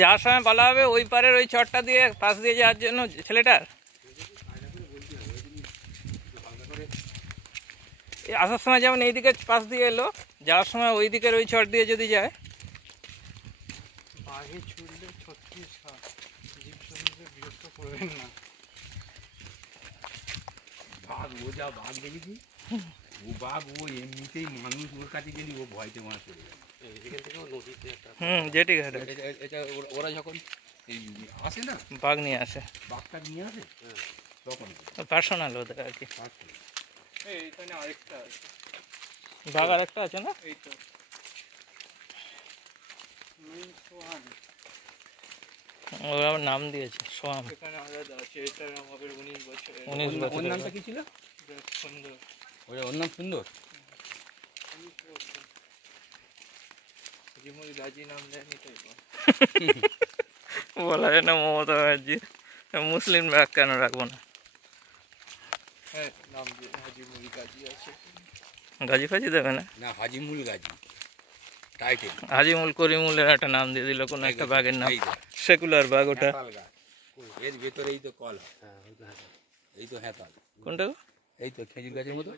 যাওয়ার সময় বলা হবে ওই পারের ওই চটটা দিয়ে পাশ দিয়ে যাওয়ার জন্য ছেলেটার। আসার সময় যেমন এই দিকে পাশ দিয়ে এলো, যাওয়ার সময় ওই দিকের ওই চট দিয়ে যদি যায়। বাঘে ছুটলে 36 হাত, জীবজন্তুকে বিরক্ত করবেন না। বাঘ, ও যা বাঘ দেখেছি, ও বাঘ ও এমনিতেই মানুষ ওর কাছে গেলে ও ভয়তে মারা চলে যাবে। এখান থেকেও নদীতে একটা জেটি ঘাট। এটা ওরা যখন এই আসে না, বাঘ নিয়ে আসে, বাঘটা নিয়ে আসে তখন পার্সোনাল ওদের আর কি। এইখানে আরেকটা আছে, বাঘ আরেকটা আছে না? এই তো ওরা আমার নাম দিয়েছে সোহাম। এখানে আলাদা আছে, এটা আমাদের 19 বছর। 19 বছর। ওর নামটা কি ছিল? সুন্দর। ওর নাম সুন্দর। জিমুল গাজী নাম দেয়নি তাই বলা যায় না মমতা ব্যানার্জি মুসলিম বাঘ কেন রাখবো না? হ্যাঁ, নাম দিয়ে হাজিমুল গাজী আছে। গাজী ফাজি দেবে না? না, হাজিমুল গাজী টাইটেল। হাজিমুল করিমুলের একটা নাম দিয়ে দিল কোনো একটা বাঘের নাম, সেকুলার বাঘ ওটা। এর ভেতরেই তো কল, এই তো হেতাল। কোনটা? এই তো খেজুর গাছের মতো।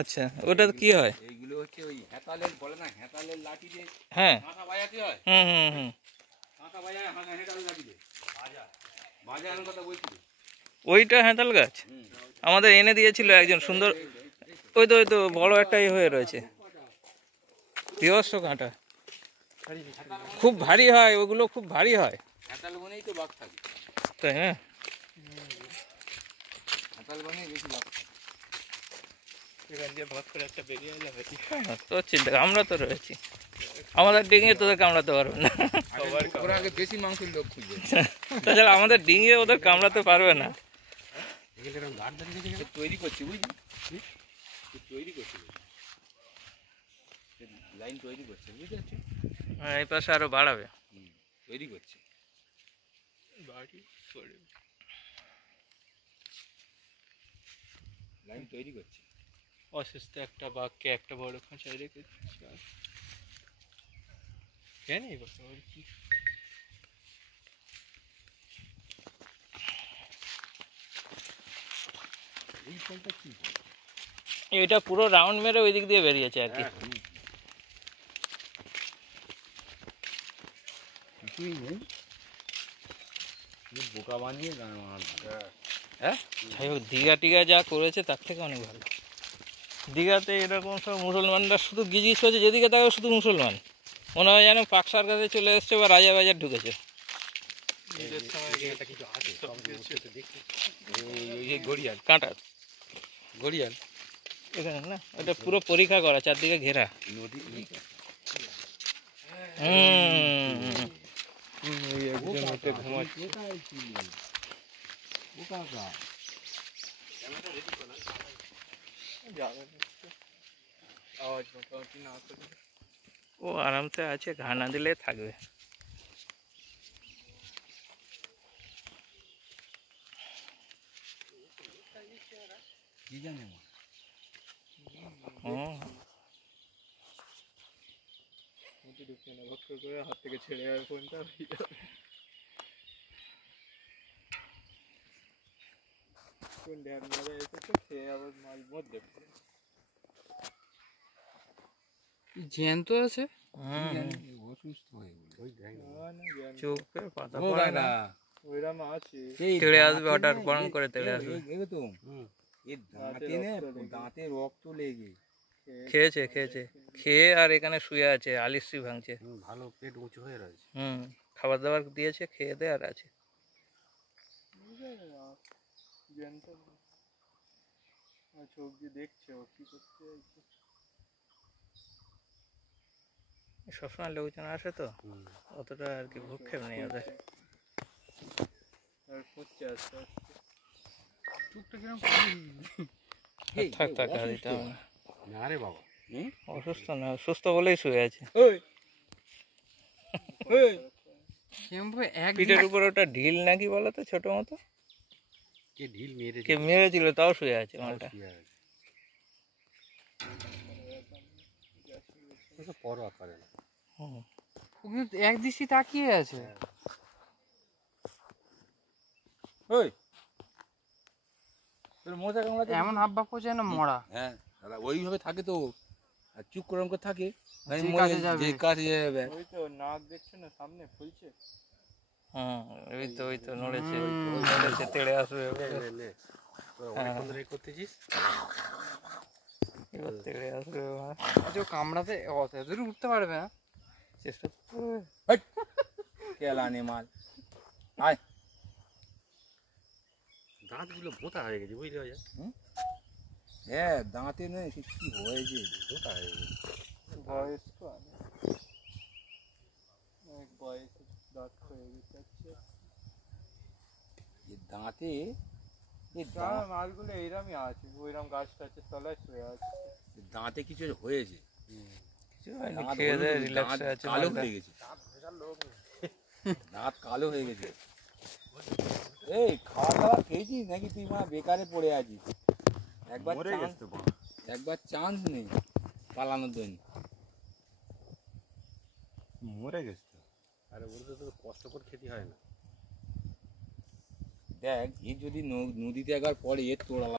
আচ্ছা, ওটা কি হয়? এইগুলো হচ্ছে ওই হেতালের, বলে না হেতালের লাঠি দিয়ে হ্যাঁ, হাঁকা বাজাতে হয়। হাঁকা বাজায়, হাঁকা হেতাল লাঠি দিয়ে বাজানোর কথা বলছিল। ওইটা হেঁতাল গাছ আমাদের এনে দিয়েছিল একজন সুন্দর। ওই তো বড় একটাই হয়ে রয়েছে, বিভৎস কাঁটা, খুব ভারী হয় ওগুলো, খুব ভারী হয়। হেতাল বনেই তো বাঘ থাকে, তাই হ্যাঁ, হেতাল বনেই বেশি বাঘ থাকে। এখান দিয়ে ভাগ করে একটা বেরিয়ে যাবে। তো চিন্তা, আমরা তো রয়েছি, আমাদের ডিঙিয়ে তোদের কামড়াতে পারবে না। ওরা আগে বেশি মাংসের লোক খুঁজবে, তাছাড়া আমাদের ডিঙিয়ে ওদের কামড়াতে পারবে না। তৈরি করছে বুঝলি, তৈরি করছে, লাইন তৈরি করছে, বুঝতে পারছি। হ্যাঁ, এই পাশে আরো বাড়াবে, তৈরি করছে, লাইন তৈরি করছে। অসুস্থ একটা বাঘকে একটা বড় খাঁচায় রেখেছে। কেন এই কথা বলছি? এই ফলটা কি? এটা পুরো রাউন্ড মেরে ওই দিক দিয়ে বেরিয়েছে আর কি। কিছুই নেই, বোকা বানিয়ে। হ্যাঁ, যাই হোক, দীঘা টিঘা যা করেছে তার থেকে অনেক ভালো। দীঘাতে এরকম সব মুসলমানরা শুধু গিজিস করছে, যেদিকে তাকে শুধু মুসলমান, মনে হয় যেন পাকসার কাছে চলে এসছে বা রাজাবাজার ঢুকেছে। গড়িয়াল, কাঁটার গড়িয়াল এখানে না, ওটা পুরো পরীক্ষা করা, চারদিকে ঘেরা নদী। ও আরামসে আছে, ঘা না দিলে থাকবে। কি জানে হাত থেকে ছেড়ে যাবে ফোনটা। কোন ধ্যান মারা এসেছে, খেয়ে আবার মাছ মধ্যে জ্যান্ত আছে, অসুস্থ হয়ে চোখে পাতা পড়ে না, ওইরকম আছে। তেড়ে আসবে, হঠাৎ বরং করে তেড়ে আসবে। দাঁতে রক্ত লেগে খেয়েছে খেয়ে আর এখানে শুয়ে আছে, আলিস্যি ভাঙছে, ভালো পেট উঁচু হয়ে রয়েছে। খাবার দাবার দিয়েছে, খেয়ে দে আর আছে। চোখ দিয়ে দেখছে ও কি করতে চাইছে। সবসময় লোকজন আসে তো, অতটা আর কি ভূক্ষেপ নেই ওদের। থাক আর দিতে হবে না রে বাবা, অসুস্থ না, সুস্থ বলেই শুয়ে আছে। পিঠের উপর ওটা ঢিল নাকি বলো তো, ছোট মতো কে মেরেছিল, তাও শুয়ে আছে মালটা। পরোয়া করে না। ও কিন্তু এক দৃষ্টি তাকিয়ে আছে। ওই তোর মজা কামড়াতে এমন হাব ভাব করছে যেন মরা। হ্যাঁ দাদা ওইভাবে থাকে তো, আর চুপ করে করে থাকে যে কাজে যাবে। যে কাজে যাবে। ওই তো নাক দেখছে না সামনে ফুলছে। হুম, ওই তো নড়েছে, হুম। নড়েছে, তেড়ে আসবে অনেকক্ষণ ধরে করতেছিস। এবার তেড়ে আসবে এবার। আচ্ছা ও কামড়াতে অত দূর উঠতে পারবে না। চেষ্টা করবে। কেলানি মাল আয়। দাঁতগুলো ভোঁতা হয়ে গেছে বুঝতে পারছিস? হ্যাঁ দাঁতে নেই, সে কি হয়েছে, ভোঁতা হয়ে গেছে। বয়স তো অনেক বয়সে দাঁত হয়ে গেছে। এ দাঁতে মালগুলো এইরকমই আছে, ওইরকম গাছ টাছের তলায় শুয়ে আছে। দাঁতে কিছু হয়েছে, কিছু হয়নি, দাঁত খেয়ে দেয়, হলুদ, রিল্যাক্সে দাঁত আছে কালো মালটা। হয়ে গেছে, দাঁত কালো হয়ে গেছে। এই খাওয়া দাওয়া খেয়েছিস নাকি তুই মা বেকারে পড়ে আছিস? একবার চান্স নেই পালানোর জন্য। মরে গেছে তো। আরে ওর তো কষ্ট করে খেতে হয় না। দেখ এ যদি নদীতে একবার পড়ে এর তোড়া